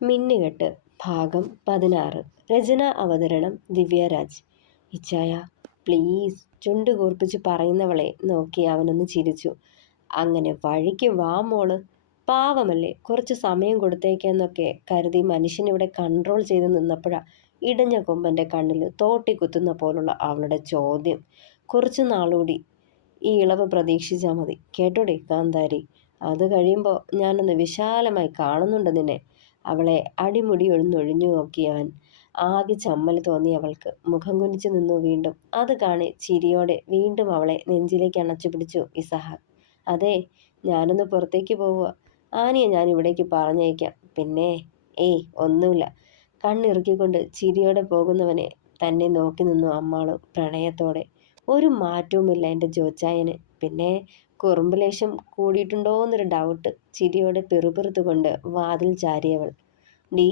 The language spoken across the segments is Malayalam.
മിന്നുകെട്ട് ഭാഗം 16. രചന അവതരണം ദിവ്യരാജ്. ഇച്ചായ പ്ലീസ്, ചുണ്ട് കൂർപ്പിച്ച് പറയുന്നവളെ നോക്കി അവനൊന്ന് ചിരിച്ചു. അങ്ങനെ വഴിക്ക് വാ മോള്, പാവമല്ലേ, കുറച്ച് സമയം കൊടുത്തേക്കെന്നൊക്കെ കരുതി മനുഷ്യനിവിടെ കൺട്രോൾ ചെയ്ത് നിന്നപ്പോഴാ ഇടഞ്ഞ കൊമ്പൻ്റെ കണ്ണിൽ തോട്ടി കുത്തുന്ന പോലുള്ള അവളുടെ ചോദ്യം. കുറച്ചു നാളുകൂടി ഈ ഇളവ് പ്രതീക്ഷിച്ചാൽ മതി കേട്ടോടി കാന്താരി. അത് കഴിയുമ്പോൾ ഞാനൊന്ന് വിശാലമായി കാണുന്നുണ്ട് നിന്നെ. അവളെ അടിമുടി ഒഴിഞ്ഞൊഴിഞ്ഞു നോക്കി അവൻ. ആകെ ചമ്മൽ തോന്നി അവൾക്ക്. മുഖം കുനിച്ചു നിന്നു വീണ്ടും. അത് കാണി ചിരിയോടെ വീണ്ടും അവളെ നെഞ്ചിലേക്ക് അണച്ചു പിടിച്ചു ഇസഹാക്ക്. അതെ, ഞാനൊന്ന് പുറത്തേക്ക് പോവുക. ആനിയെ ഞാൻ ഇവിടേക്ക് പറഞ്ഞയക്കാം. പിന്നെ ഏയ് ഒന്നുമില്ല. കണ്ണിറുക്കിക്കൊണ്ട് ചിരിയോടെ പോകുന്നവനെ തന്നെ നോക്കി നിന്നു അമ്മാളു പ്രണയത്തോടെ. ഒരു മാറ്റവുമില്ല എൻ്റെ ജോച്ചായന്. പിന്നെ കുറുമ്പ് ലേശം കൂടിയിട്ടുണ്ടോന്നൊരു ഡൗട്ട്. ചിരിയോടെ പിറുപിറുത്തുകൊണ്ട് വാതിൽ ചാരിയവൾ. ഡീ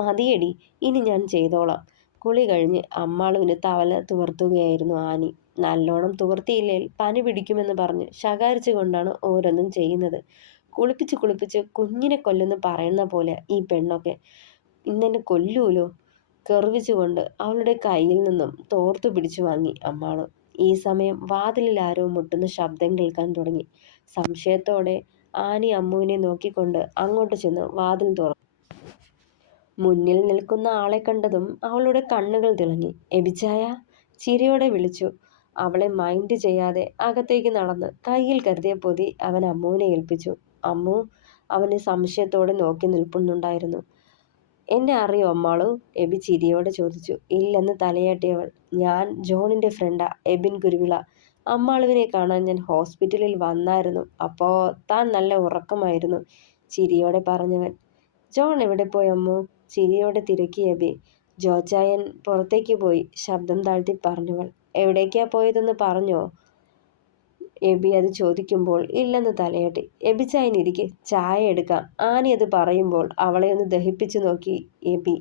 മതിയടി, ഇനി ഞാൻ ചെയ്തോളാം. കുളി കഴിഞ്ഞ് അമ്മാളുവിന് തവല തുവർത്തുകയായിരുന്നു ആനി. നല്ലോണം തുവർത്തിയില്ലേൽ പനി പിടിക്കുമെന്ന് പറഞ്ഞ് ശകാരിച്ചു കൊണ്ടാണ് ഓരോന്നും ചെയ്യുന്നത്. കുളിപ്പിച്ച് കുഞ്ഞിനെ കൊല്ലുന്നു പറയുന്ന പോലെ ഈ പെണ്ണൊക്കെ. ഇന്നെന്നെ കൊല്ലൂലോ. കെറുവിച്ചുകൊണ്ട് അവളുടെ കയ്യിൽ നിന്നും തോർത്തു പിടിച്ചു വാങ്ങി അമ്മാളു. ഈ സമയം വാതിലിൽ ആരോ മുട്ടുന്ന ശബ്ദം കേൾക്കാൻ തുടങ്ങി. സംശയത്തോടെ ആനി അമ്മുവിനെ നോക്കിക്കൊണ്ട് അങ്ങോട്ട് ചെന്ന് വാതിൽ തുറന്നു. മുന്നിൽ നിൽക്കുന്ന ആളെ കണ്ടതും അവളുടെ കണ്ണുകൾ തിളങ്ങി. എബിച്ചായ, ചിരിയോടെ വിളിച്ചു. അവളെ മൈൻഡ് ചെയ്യാതെ അകത്തേക്ക് നടന്ന് കയ്യിൽ കരുതിയ പൊതി അവൻ അമ്മുവിനെ ഏൽപ്പിച്ചു. അമ്മു അവനെ സംശയത്തോടെ നോക്കി നിൽപ്പുന്നുണ്ടായിരുന്നു. എന്നെ അറിയോ അമ്മാളു? എബി ചിരിയോടെ ചോദിച്ചു. ഇല്ലെന്ന് തലയാട്ടിയവൾ. ഞാൻ ജോണിൻ്റെ ഫ്രണ്ടാ, എബിൻ കുരുവിള. അമ്മാളുവിനെ കാണാൻ ഞാൻ ഹോസ്പിറ്റലിൽ വന്നായിരുന്നു. അപ്പോൾ താൻ നല്ല ഉറക്കമായിരുന്നു, ചിരിയോടെ പറഞ്ഞവൻ. ജോൺ എവിടെ പോയി അമ്മു? ചിരിയോടെ തിരക്കി എബി. ജോച്ചായൻ പുറത്തേക്ക് പോയി, ശബ്ദം താഴ്ത്തി പറഞ്ഞവൾ. എവിടേക്കാ പോയതെന്ന് പറഞ്ഞോ? എബി അത് ചോദിക്കുമ്പോൾ ഇല്ലെന്ന് തലയാട്ടി. എബിച്ചായൻ ഇരിക്കെ, ചായ എടുക്കാം. ആനി അത് പറയുമ്പോൾ അവളെ ഒന്ന് ദഹിപ്പിച്ചു നോക്കി എബി.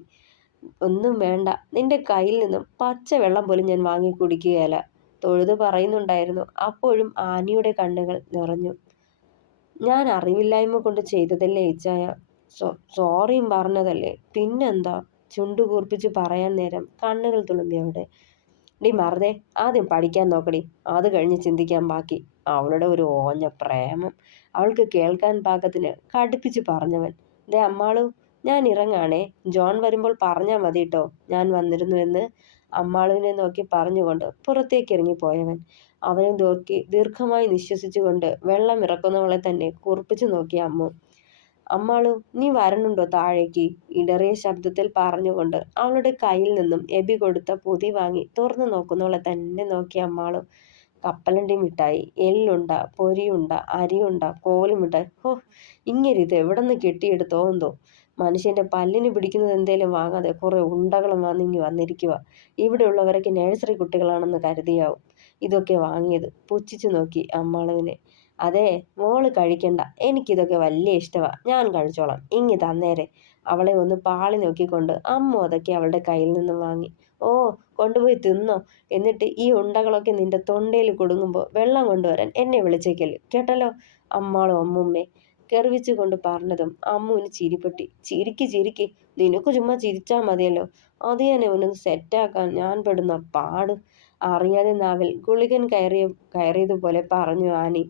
ഒന്നും വേണ്ട, നിന്റെ കയ്യിൽ നിന്നും പച്ചവെള്ളം പോലും ഞാൻ വാങ്ങി കുടിക്കുകയല്ല, തൊഴുതു പറയുന്നുണ്ടായിരുന്നു. അപ്പോഴും ആനിയുടെ കണ്ണുകൾ നിറഞ്ഞു. ഞാൻ അറിവില്ലായ്മ കൊണ്ട് ചെയ്തതല്ലേ ഇച്ചായ, സോറിയും പറഞ്ഞതല്ലേ. പിന്നെന്താ? ചുണ്ടു കൂർപ്പിച്ച് പറയാൻ നേരം കണ്ണുകൾ തുളുമ്പി അവിടെ. ഡി മറുതെ, ആദ്യം പഠിക്കാൻ നോക്കടി, അത് കഴിഞ്ഞ് ചിന്തിക്കാൻ ബാക്കി. അവളുടെ ഒരു ഓഞ്ഞ പ്രേമം അവൾക്ക് കേൾക്കാൻ പാകത്തിന് കടുപ്പിച്ച് പറഞ്ഞവൻ. ദേ അമ്മാളു, ഞാൻ ഇറങ്ങാണേ. ജോൺ വരുമ്പോൾ പറഞ്ഞാൽ മതി കേട്ടോ ഞാൻ വന്നിരുന്നുവെന്ന്. അമ്മാളുവിനെ നോക്കി പറഞ്ഞുകൊണ്ട് പുറത്തേക്ക് ഇറങ്ങിപ്പോയവൻ. അവനെ നോക്കി ദീർഘമായി നിശ്വസിച്ചുകൊണ്ട് വെള്ളം ഇറക്കുന്നവളെ തന്നെ കുറിപ്പിച്ചു നോക്കി അമ്മു. അമ്മാളു, നീ വരണുണ്ടോ താഴേക്ക്? ഇടറിയ ശബ്ദത്തിൽ പറഞ്ഞുകൊണ്ട് അവളുടെ കയ്യിൽ നിന്നും എബി കൊടുത്ത പൊതി വാങ്ങി തുറന്നു നോക്കുന്നവളെ തന്നെ നോക്കി അമ്മാളു. കപ്പലണ്ടി മിഠായി, എള്ളുണ്ട, പൊരിയുണ്ട, അരിയുണ്ട, കോലുമിഠായി. ഹോ, ഇങ്ങനെ ഇത് എവിടെ നിന്ന് കെട്ടിയെടുത്തോന്തോ. മനുഷ്യൻ്റെ പല്ലിന് പിടിക്കുന്നത് എന്തേലും വാങ്ങാതെ കുറേ ഉണ്ടകളും വന്നിങ്ങി വന്നിരിക്കുക. ഇവിടെയുള്ളവരൊക്കെ നഴ്സറി കുട്ടികളാണെന്ന് കരുതിയാവും ഇതൊക്കെ വാങ്ങിയത്. പുച്ഛിച്ചു നോക്കി അമ്മാളുവിനെ. അതെ, മോള് കഴിക്കണ്ട, എനിക്കിതൊക്കെ വലിയ ഇഷ്ടമാണ്, ഞാൻ കഴിച്ചോളാം, ഇങ്ങി തന്നേരെ. അവളെ ഒന്ന് പാളി നോക്കിക്കൊണ്ട് അമ്മു അതൊക്കെ അവളുടെ കയ്യിൽ നിന്നും വാങ്ങി. ഓ, കൊണ്ടുപോയി തിന്നോ. എന്നിട്ട് ഈ ഉണ്ടകളൊക്കെ നിന്റെ തൊണ്ടയിൽ കൊടുങ്ങുമ്പോൾ വെള്ളം കൊണ്ടുവരാൻ എന്നെ വിളിച്ചേക്കല് കേട്ടല്ലോ. അമ്മാളും അമ്മുമ്മേ കെറിവിച്ചു കൊണ്ട് പറഞ്ഞതും അമ്മുവിന് ചിരിപ്പെട്ടി. ചിരിക്ക്, നിനക്ക് ചുമ്മാ ചിരിച്ചാൽ മതിയല്ലോ. അത് ഞാൻ അവനൊന്ന് സെറ്റാക്കാൻ ഞാൻ പെടുന്ന പാട്. അറിയാതെ നാവിൽ ഗുളികൻ കയറിയതുപോലെ പറഞ്ഞു ആനി.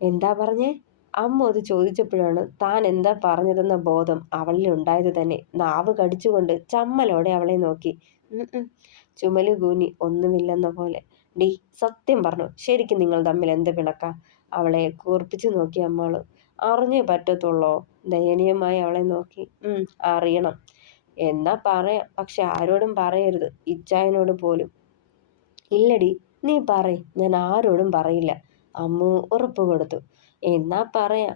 എന്താ പറഞ്ഞേ? അമ്മ അത് ചോദിച്ചപ്പോഴാണ് താൻ എന്താ പറഞ്ഞതെന്ന ബോധം അവളിൽ ഉണ്ടായത് തന്നെ. നാവ് കടിച്ചുകൊണ്ട് ചമ്മലോടെ അവളെ നോക്കി. ചുമല് കൂനി ഒന്നുമില്ലെന്ന പോലെ. ഡി സത്യം പറഞ്ഞു, ശരിക്കും നിങ്ങൾ തമ്മിൽ എന്ത് പിണക്കാ? അവളെ കൂർപ്പിച്ചു നോക്കി അമ്മാള്. അറിഞ്ഞേ പറ്റത്തുള്ളോ? ദയനീയമായി അവളെ നോക്കി. അറിയണം. എന്നാ പറയാം, പക്ഷെ ആരോടും പറയരുത്, ഇച്ചായനോട് പോലും. ഇല്ലടി, നീ പറയ്, ഞാൻ ആരോടും പറയില്ല, അമ്മു ഉറപ്പ് കൊടുത്തു. എന്നാ പറയാം.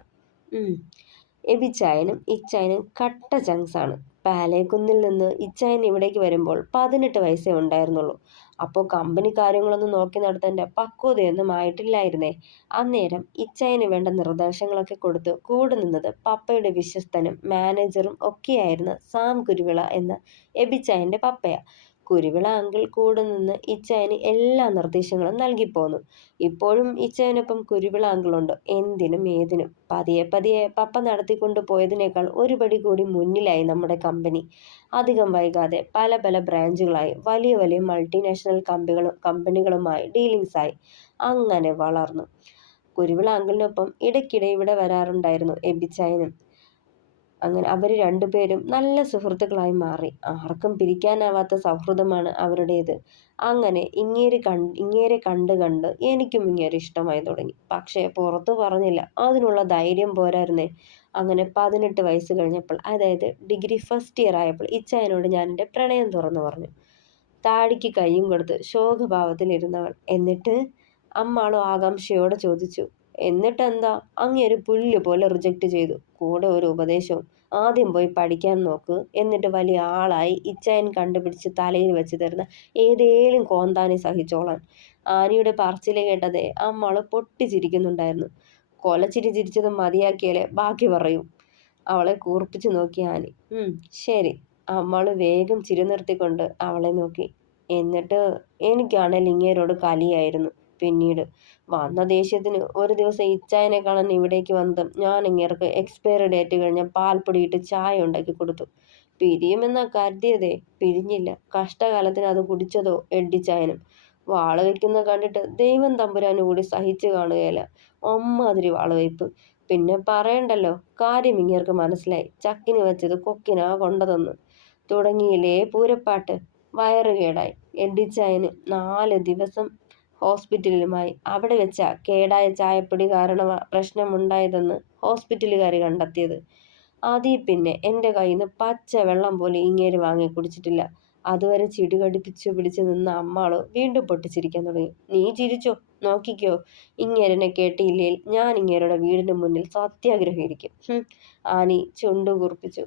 എബിച്ചായനും ഇച്ചായനും കട്ട ചങ്സാണ്. പാലേക്കുന്നിൽ നിന്ന് ഇച്ചായൻ ഇവിടേക്ക് വരുമ്പോൾ 18 വയസ്സേ ഉണ്ടായിരുന്നുള്ളൂ. അപ്പോൾ കമ്പനി കാര്യങ്ങളൊന്നും നോക്കി നടത്തേണ്ട പക്വതയൊന്നും ആയിട്ടില്ലായിരുന്നേ. അന്നേരം ഇച്ചായന് വേണ്ട നിർദ്ദേശങ്ങളൊക്കെ കൊടുത്ത് കൂടെ നിന്നത് പപ്പയുടെ വിശ്വസ്തനും മാനേജറും ഒക്കെയായിരുന്ന സാം കുരുവിള എന്ന എബിച്ചായൻ്റെ പപ്പയാ. കുരുവിള അങ്കിൾ കൂടെ നിന്ന് ഇച്ചായന് എല്ലാ നിർദ്ദേശങ്ങളും നൽകിപ്പോന്നു. ഇപ്പോഴും ഇച്ചായനൊപ്പം കുരുവിള അങ്കിളുണ്ട്, എന്തിനും ഏതിനും. പതിയെ പതിയെ പപ്പ നടത്തിക്കൊണ്ടു പോയതിനേക്കാൾ ഒരുപടി കൂടി മുന്നിലായി നമ്മുടെ കമ്പനി. അധികം വൈകാതെ പല പല ബ്രാഞ്ചുകളായി വലിയ വലിയ മൾട്ടിനാഷണൽ കമ്പനികളുമായി ഡീലിങ്സായി. അങ്ങനെ വളർന്നു. കുരുവിള അങ്കിളിനൊപ്പം ഇടയ്ക്കിടെ ഇവിടെ വരാറുണ്ടായിരുന്നു എബിച്ചായനും. അങ്ങനെ അവർ രണ്ടുപേരും നല്ല സുഹൃത്തുക്കളായി മാറി. ആർക്കും പിരിക്കാനാവാത്ത സൗഹൃദമാണ് അവരുടേത്. അങ്ങനെ ഇങ്ങേരെ കണ്ട് കണ്ട് എനിക്കും ഇങ്ങേരെ ഇഷ്ടമായി തുടങ്ങി. പക്ഷേ പുറത്തു പറഞ്ഞില്ല, അതിനുള്ള ധൈര്യം പോരായിരുന്നേ. അങ്ങനെ 18 വയസ്സ് കഴിഞ്ഞപ്പോൾ, അതായത് ഡിഗ്രി ഫസ്റ്റ് ഇയർ ആയപ്പോൾ, ഇച്ചായനോട് ഞാൻ എൻ്റെ പ്രണയം തുറന്നു പറഞ്ഞു. താടിക്ക് കൈയും കൊടുത്ത് ശോകഭാവത്തിലിരുന്നവൾ. എന്നിട്ട് അമ്മാളും ആകാംക്ഷയോടെ ചോദിച്ചു. എന്നിട്ടെന്താ? അങ്ങേര് പുല്ല് പോലെ റിജക്റ്റ് ചെയ്തു. കൂടെ ഒരു ഉപദേശവും, ആദ്യം പോയി പഠിക്കാൻ നോക്ക്, എന്നിട്ട് വലിയ ആളായി ഇച്ചായൻ കണ്ടുപിടിച്ച് തലയിൽ വെച്ച് തരുന്ന ഏതേലും കോന്താനെ സഹിച്ചോളാൻ. ആനിയുടെ പറച്ചില് കേട്ടതേ അമ്മാള് പൊട്ടിച്ചിരിക്കുന്നുണ്ടായിരുന്നു. കൊലച്ചിരി ചിരിച്ചതും മതിയാക്കിയാലേ ബാക്കി പറയൂ. അവളെ കൂർപ്പിച്ചു നോക്കി ആനി. ശരി. അമ്മാള് വേഗം ചിരി നിർത്തിക്കൊണ്ട് അവളെ നോക്കി. എന്നിട്ട് എനിക്കാണേൽ ഇങ്ങേരോട് കലിയായിരുന്നു. പിന്നീട് വന്ന ദേഷ്യത്തിന് ഒരു ദിവസം ഇച്ചായനെ കാണാൻ ഇവിടേക്ക് വന്നതും ഞാൻ ഇങ്ങേർക്ക് എക്സ്പയറി ഡേറ്റ് കഴിഞ്ഞ പാൽപ്പൊടിയിട്ട് ചായ ഉണ്ടാക്കി കൊടുത്തു. പിരിയുമെന്നാ കരുതിയതേ, പിരിഞ്ഞില്ല. കഷ്ടകാലത്തിന് അത് കുടിച്ചതോ എഡ്ഡിച്ചായനും. വാള് വയ്ക്കുന്ന കണ്ടിട്ട് ദൈവം തമ്പുരാനും കൂടി സഹിച്ചു കാണുകയില്ല. അമ്മാതിരി വാള് വയ്പ്. പിന്നെ പറയണ്ടല്ലോ, കാര്യം ഇങ്ങേർക്ക് മനസ്സിലായി. ചക്കിന് വെച്ചത് കൊക്കിനാ കൊണ്ടതെന്ന്. തുടങ്ങിയില്ലേ പൂരപ്പാട്ട്. വയറുകേടായി. എഡ്ഡിച്ചായന് 4 ദിവസം ഹോസ്പിറ്റലിലുമായി. അവിടെ വെച്ചാ കേടായ ചായപ്പൊടി കാരണമാ പ്രശ്നമുണ്ടായതെന്ന് ഹോസ്പിറ്റലുകാർ കണ്ടെത്തിയത്. അതീ പിന്നെ എൻ്റെ കയ്യിൽ നിന്ന് പച്ച വെള്ളം പോലും ഇങ്ങേര് വാങ്ങി കുടിച്ചിട്ടില്ല. അതുവരെ ചിടുകടിപ്പിച്ചു പിടിച്ചു നിന്ന അമ്മാള് വീണ്ടും പൊട്ടിച്ചിരിക്കാൻ തുടങ്ങി. നീ ചിരിച്ചോ, നോക്കിക്കോ. ഇങ്ങേരനെ കേട്ടില്ലേൽ ഞാൻ ഇങ്ങേരുടെ വീടിന് മുന്നിൽ സത്യാഗ്രഹം ഇരിക്കും. ആനി ചുണ്ടു കുറിപ്പിച്ചു.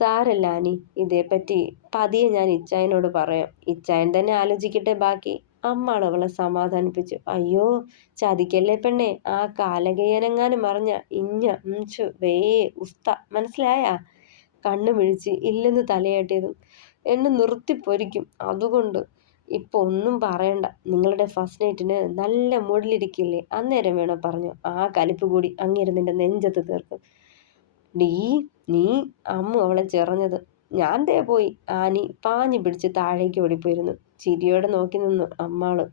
സാരല്ല ആനി, ഇതേപ്പറ്റി പതിയെ ഞാൻ ഇച്ചായനോട് പറയാം. ഇച്ചായൻ തന്നെ ആലോചിക്കട്ടെ ബാക്കി. അമ്മാൾ അവളെ സമാധാനിപ്പിച്ചു. അയ്യോ, ചതിക്കല്ലേ പെണ്ണെ. ആ കാലകയനെങ്ങാനും മറിഞ്ഞ ഇഞ്ഞ വേ ഉസ്ത മനസ്സിലായാ? കണ്ണു മിഴിച്ച് ഇല്ലെന്ന് തലയാട്ടിയതും. എന്നെ നിർത്തിപ്പൊരിക്കും. അതുകൊണ്ട് ഇപ്പൊ ഒന്നും പറയണ്ട. നിങ്ങളുടെ ഫസ്റ്റ് നൈറ്റിന് നല്ല മൂഡിലിരിക്കില്ലേ, അന്നേരം വേണോ പറഞ്ഞു. ആ കലിപ്പ് കൂടി അങ്ങേര് നിന്റെ നെഞ്ചത്ത് തീർക്കും. നീ അമ്മു അവളെ ചെറഞ്ഞത്. ഞാൻ ദേ പോയി. ആനി പാഞ്ഞു പിടിച്ച് താഴേക്ക് ഓടിപ്പോയിരുന്നു. ചിരിയോടെ നോക്കി നിന്നു അമ്മാള്.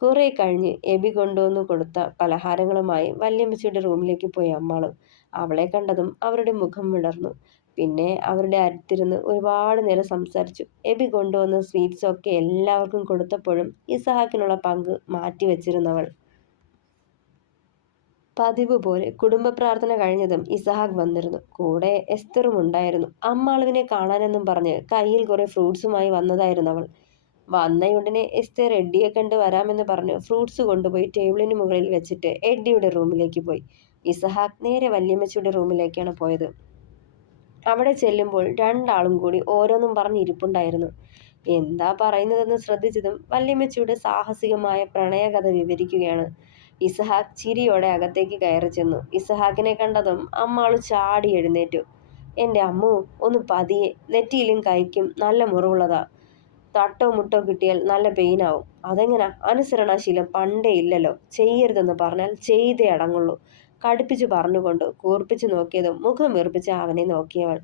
കുറെ കഴിഞ്ഞ് എബി കൊണ്ടുവന്നു കൊടുത്ത പലഹാരങ്ങളുമായി വല്യമ്മച്ചിയുടെ റൂമിലേക്ക് പോയി അമ്മാള്. അവളെ കണ്ടതും അവരുടെ മുഖം വിടർന്നു. പിന്നെ അവരുടെ അടുത്തിരുന്ന് ഒരുപാട് നേരം സംസാരിച്ചു. എബി കൊണ്ടുവന്ന സ്വീറ്റ്സ് ഒക്കെ എല്ലാവർക്കും കൊടുത്തപ്പോഴും ഇസഹാക്കിനുള്ള പങ്ക് മാറ്റി വെച്ചിരുന്നവൾ. പതിവ് പോലെ കുടുംബ പ്രാർത്ഥന കഴിഞ്ഞതും ഇസഹാക്ക് വന്നിരുന്നു. കൂടെ എസ്തറും ഉണ്ടായിരുന്നു. അമ്മാളുവിനെ കാണാനെന്നും പറഞ്ഞ് കയ്യിൽ കുറെ ഫ്രൂട്ട്സുമായി വന്നതായിരുന്നു അവൾ. വന്നയുടനെ എസ്തർ എഡ്ഡിയെ കണ്ട് വരാമെന്ന് പറഞ്ഞ് ഫ്രൂട്ട്സ് കൊണ്ടുപോയി ടേബിളിന് മുകളിൽ വെച്ചിട്ട് എഡ്ഡിയുടെ റൂമിലേക്ക് പോയി. ഇസഹാക്ക് നേരെ വല്യമ്മച്ചിയുടെ റൂമിലേക്കാണ് പോയത്. അവിടെ ചെല്ലുമ്പോൾ രണ്ടാളും കൂടി ഓരോന്നും പറഞ്ഞിരിപ്പുണ്ടായിരുന്നു. എന്താ പറയുന്നതെന്ന് ശ്രദ്ധിച്ചതും വല്യമ്മച്ചിയുടെ സാഹസികമായ പ്രണയകഥ വിവരിക്കുകയാണ്. ഇസഹാക്ക് ചിരിയോടെ അകത്തേക്ക് കയറി ചെന്നു. ഇസഹാക്കിനെ കണ്ടതും അമ്മാള് ചാടി എഴുന്നേറ്റു. എൻ്റെ അമ്മു, ഒന്ന് പതിയെ. നെറ്റിയിലും കൈക്കും നല്ല മുറിവുള്ളതാ. തട്ടോ മുട്ടോ കിട്ടിയാൽ നല്ല പെയിനാവും. അതെങ്ങനാ? അനുസരണാശീലം പണ്ടേ ഇല്ലല്ലോ. ചെയ്യരുതെന്ന് പറഞ്ഞാൽ ചെയ്തേ അടങ്ങുള്ളൂ. കടുപ്പിച്ചു പറഞ്ഞുകൊണ്ട് കൂർപ്പിച്ചു നോക്കിയതും മുഖം വീർപ്പിച്ച് അവനെ നോക്കിയവൾ.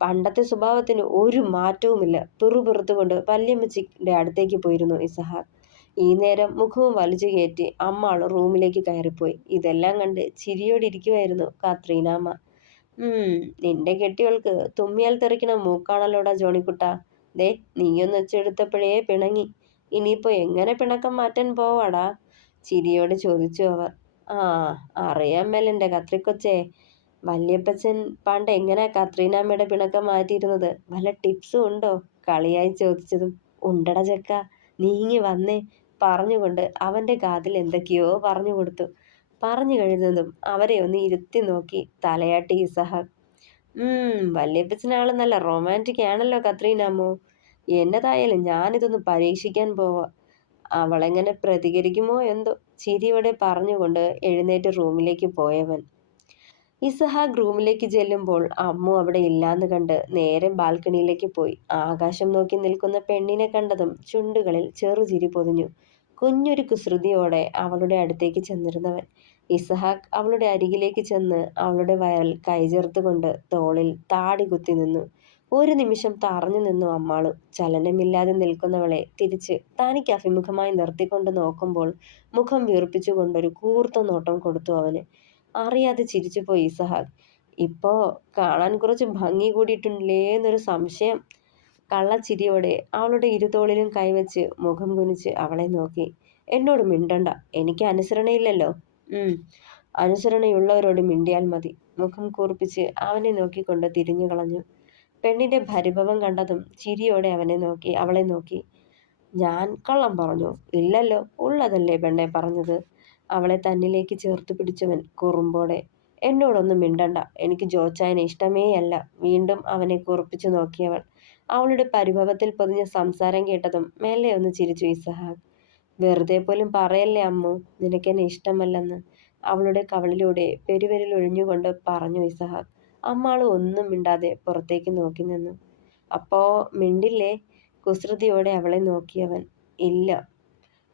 പണ്ടത്തെ സ്വഭാവത്തിന് ഒരു മാറ്റവുമില്ല. പിറുപിറുത്തുകൊണ്ട് വല്യമ്മച്ചിയുടെ അടുത്തേക്ക് പോയിരുന്നു ഇസഹാക്ക്. ഈ നേരം മുഖവും വലിച്ചു കയറ്റി അമ്മാൾ റൂമിലേക്ക് കയറിപ്പോയി. ഇതെല്ലാം കണ്ട് ചിരിയോടിരിക്കുമായിരുന്നു കത്രീനാമ്മ. നിന്റെ കെട്ടിയോൾക്ക് തുമ്മിയാൽ തെറിക്കണ മൂക്കാണല്ലോടാ ജോണിക്കുട്ടാ. ദേ, നീയൊന്ന് വെച്ചെടുത്തപ്പോഴേ പിണങ്ങി. ഇനിയിപ്പോ എങ്ങനെ പിണക്കം മാറ്റാൻ പോവാടാ? ചിരിയോടെ ചോദിച്ചു അവർ. അറിയാൻ മേലെൻ്റെ കത്രിക്കൊച്ചേ. വല്യപ്പച്ചൻ പണ്ട് എങ്ങനെയാ കത്രീനാമ്മയുടെ പിണക്കം മാറ്റിയിരുന്നത്? വല്ല ടിപ്സും ഉണ്ടോ? കളിയായി ചോദിച്ചതും ഉണ്ടട ചെക്ക, നീങ്ങി വന്നേ പറഞ്ഞുകൊണ്ട് അവൻ്റെ കാതിൽ എന്തൊക്കെയോ പറഞ്ഞു കൊടുത്തു. പറഞ്ഞു കഴിഞ്ഞതും അവരെ ഒന്ന് ഇരുത്തി നോക്കി തലയാട്ടി ഇസഹാക്ക്. വല്യപ്പച്ചനാള് നല്ല റൊമാൻറ്റിക് ആണല്ലോ കത്രീനാമ്മോ. എന്നതായാലും ഞാനിതൊന്ന് പരീക്ഷിക്കാൻ പോവാ. അവളെങ്ങനെ പ്രതികരിക്കുമോ എന്തോ. ചിരിയോടെ പറഞ്ഞുകൊണ്ട് എഴുന്നേറ്റ് റൂമിലേക്ക് പോയവൻ. ഇസഹാക്ക് റൂമിലേക്ക് ചെല്ലുമ്പോൾ അമ്മു അവിടെ ഇല്ലാന്ന് കണ്ട് നേരെ ബാൽക്കണിയിലേക്ക് പോയി. ആകാശം നോക്കി നിൽക്കുന്ന പെണ്ണിനെ കണ്ടതും ചുണ്ടുകളിൽ ചെറുചിരി പൊതിഞ്ഞു. കുഞ്ഞൊരു കുസൃതിയോടെ അവളുടെ അടുത്തേക്ക് ചെന്നിരുന്നവൻ. ഇസഹാക്ക് അവളുടെ അരികിലേക്ക് ചെന്ന് അവളുടെ വയറിൽ കൈചേർത്തുകൊണ്ട് തോളിൽ താടി കുത്തി നിന്നു. ഒരു നിമിഷം തറഞ്ഞു നിന്നു അമ്മാളു. ചലനമില്ലാതെ നിൽക്കുന്നവളെ തിരിച്ച് തനിക്ക് അഭിമുഖമായി നിർത്തിക്കൊണ്ട് നോക്കുമ്പോൾ മുഖം വീർപ്പിച്ചുകൊണ്ടൊരു കൂർത്ത നോട്ടം കൊടുത്തു അവന്. അറിയാതെ ചിരിച്ചുപോയി ഇസഹാക്ക്. ഇപ്പോ കാണാൻ കുറച്ച് ഭംഗി കൂടിയിട്ടുണ്ടല്ലേ എന്നൊരു സംശയം. കള്ളച്ചിരിയോടെ അവളുടെ ഇരുതോളിലും കൈവച്ച് മുഖം കുനിച്ച് അവളെ നോക്കി. എന്നോട് മിണ്ടണ്ട, എനിക്ക് അനുസരണയില്ലല്ലോ. അനുസരണയുള്ളവരോട് മിണ്ടിയാൽ മതി. മുഖം കൂർപ്പിച്ച് അവനെ നോക്കിക്കൊണ്ട് തിരിഞ്ഞു കളഞ്ഞു. പെണ്ണിന്റെ പരിഭവം കണ്ടതും ചിരിയോടെ അവളെ നോക്കി. ഞാൻ കള്ളം പറഞ്ഞോ? ഇല്ലല്ലോ, ഉള്ളതല്ലേ പെണ്ണെ പറഞ്ഞത്. അവളെ തന്നിലേക്ക് ചേർത്ത് പിടിച്ചവൻ കുറുമ്പോടെ. എന്നോടൊന്നും മിണ്ടണ്ട, എനിക്ക് ജോച്ചായനെ ഇഷ്ടമേയല്ല. വീണ്ടും അവനെ കുറിപ്പിച്ചു നോക്കിയവൾ. അവളുടെ പരിഭവത്തിൽ പൊതിഞ്ഞ സംസാരം കേട്ടതും മെല്ലെ ഒന്ന് ചിരിച്ചു ഇസഹാക്ക്. വെറുതെ പോലും പറയല്ലേ അമ്മു, നിനക്കെന്നെ ഇഷ്ടമല്ലെന്ന്. അവളുടെ കവളിലൂടെ പെരുവിരൽ ഒഴിഞ്ഞുകൊണ്ട് പറഞ്ഞു ഇസഹാക്ക്. അമ്മാള് ഒന്നും മിണ്ടാതെ പുറത്തേക്ക് നോക്കി നിന്നു. അപ്പോ മിണ്ടില്ലേ? കുസൃതിയോടെ അവളെ നോക്കിയവൻ. ഇല്ല.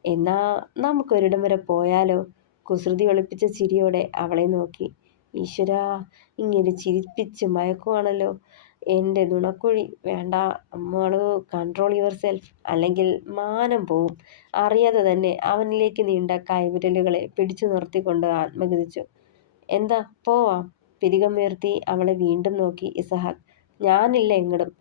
എന്നാ നമുക്കൊരിടം വരെ പോയാലോ? കുസൃതി ഒളിപ്പിച്ച ചിരിയോടെ അവളെ നോക്കി. ഈശ്വരാ, ഇങ്ങനെ ചിരിപ്പിച്ച് മയക്കുവാണല്ലോ എൻ്റെ നുണക്കുഴി. വേണ്ട അമ്മാളു, കൺട്രോൾ യുവർ സെൽഫ്, അല്ലെങ്കിൽ മാനം പോവും. അറിയാതെ തന്നെ അവനിലേക്ക് നീണ്ട കൈവിരലുകളെ പിടിച്ചു നിർത്തിക്കൊണ്ട് ആത്മഗതിച്ചു. എന്താ പോവാം? പിരികമുയർത്തി അവളെ വീണ്ടും നോക്കി ഇസഹാക്ക്. ഞാനില്ല എങ്ങടും,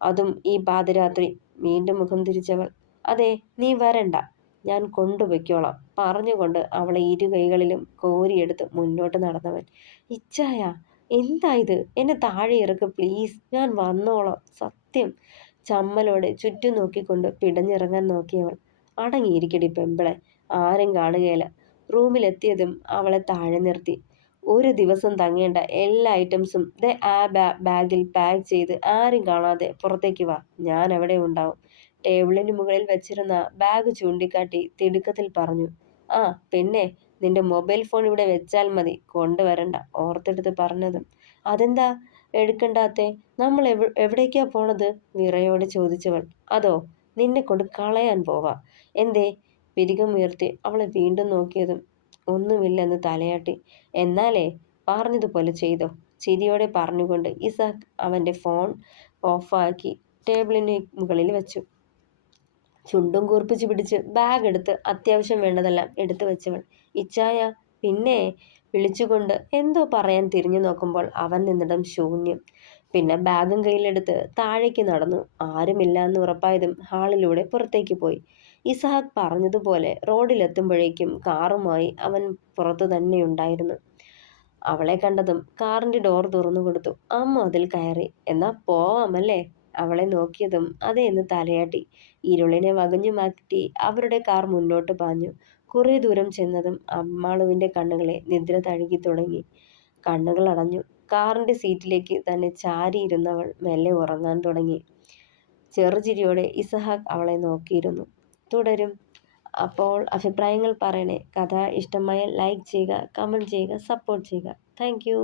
അതും ഈ പാതിരാത്രി. വീണ്ടും മുഖം തിരിച്ചവൾ. അതെ, നീ വരണ്ട, ഞാൻ കൊണ്ടുപൊയ്ക്കോളാം പറഞ്ഞുകൊണ്ട് അവളെ ഇരു കൈകളിലും കോരിയെടുത്ത് മുന്നോട്ട് നടന്നവൻ. ഇച്ചായ, എന്താ ഇത്? എന്നെ താഴെ ഇറക്ക് പ്ലീസ്, ഞാൻ വന്നോളാം സത്യം. ചമ്മലോടെ ചുറ്റും നോക്കിക്കൊണ്ട് പിടഞ്ഞിറങ്ങാൻ നോക്കിയവൾ. അടങ്ങിയിരിക്കടി പെമ്പിളെ, ആരും കാണുകയില്ല. റൂമിലെത്തിയതും അവളെ താഴെ നിർത്തി. ഒരു ദിവസം തങ്ങേണ്ട എല്ലാ ഐറ്റംസും ദേ ആ ബാഗിൽ പാക്ക് ചെയ്ത് ആരും കാണാതെ പുറത്തേക്ക് വാ, ഞാൻ അവിടെ ഉണ്ടാവും. ടേബിളിന് മുകളിൽ വെച്ചിരുന്ന ബാഗ് ചൂണ്ടിക്കാട്ടി തിടുക്കത്തിൽ പറഞ്ഞു. ആ പിന്നെ നിന്റെ മൊബൈൽ ഫോൺ ഇവിടെ വെച്ചാൽ മതി, കൊണ്ടുവരണ്ട. ഓർത്തെടുത്ത് പറഞ്ഞതും. അതെന്താ എടുക്കണ്ടാത്തെ? നമ്മൾ എവിടേക്കാ പോണത്? വിറയോടെ ചോദിച്ചവൾ. അതോ, നിന്നെ കൊണ്ട് കളയാൻ പോവാ. എന്തേ? പിരികമുയർത്തി അവളെ വീണ്ടും നോക്കിയതും ഒന്നുമില്ലെന്ന് തലയാട്ടി. എന്നാലേ പറഞ്ഞതുപോലെ ചെയ്തോ, ചിരിയോടെ പറഞ്ഞുകൊണ്ട് ഇസാക്ക് അവൻ്റെ ഫോൺ ഓഫാക്കി ടേബിളിന് മുകളിൽ വെച്ചു. ചുണ്ടും കൂർപ്പിച്ച് പിടിച്ച് ബാഗ് എടുത്ത് അത്യാവശ്യം വേണ്ടതെല്ലാം എടുത്തു വെച്ചവൾ. ഇച്ചായ, പിന്നെ വിളിച്ചുകൊണ്ട് എന്തോ പറയാൻ തിരിഞ്ഞു നോക്കുമ്പോൾ അവൻ നിന്നിടം ശൂന്യം. പിന്നെ ബാഗും കയ്യിലെടുത്ത് താഴേക്ക് നടന്നു. ആരുമില്ല എന്ന് ഉറപ്പായതും ഹാളിലൂടെ പുറത്തേക്ക് പോയി. ഇസഹാക്ക് പറഞ്ഞതുപോലെ റോഡിലെത്തുമ്പോഴേക്കും കാറുമായി അവൻ പുറത്തു തന്നെയുണ്ടായിരുന്നു. അവളെ കണ്ടതും കാറിന്റെ ഡോർ തുറന്നു കൊടുത്തു. അമ്മ അതിൽ കയറി. എന്നാ പോവാമല്ലേ? അവളെ നോക്കിയതും അതെ എന്ന് തലയാട്ടി. ഇരുളിനെ വകഞ്ഞു മാറ്റി അവരുടെ കാർ മുന്നോട്ട് പാഞ്ഞു. കുറേ ദൂരം ചെന്നതും അമ്മാളുവിന്റെ കണ്ണുകളെ നിദ്ര തഴുകി തുടങ്ങി. കണ്ണുകൾ അടഞ്ഞു. കാറിന്റെ സീറ്റിലേക്ക് തന്നെ ചാരിയിരുന്നവൾ മെല്ലെ ഉറങ്ങാൻ തുടങ്ങി. ചെറുചിരിയോടെ ഇസഹാക്ക് അവളെ നോക്കിയിരുന്നു. തുടരും. അപ്പോൾ അഭിപ്രായങ്ങൾ പറയണേ. കഥ ഇഷ്ടമായാൽ ലൈക്ക് ചെയ്യുക, കമൻറ്റ് ചെയ്യുക, സപ്പോർട്ട് ചെയ്യുക. Thank you.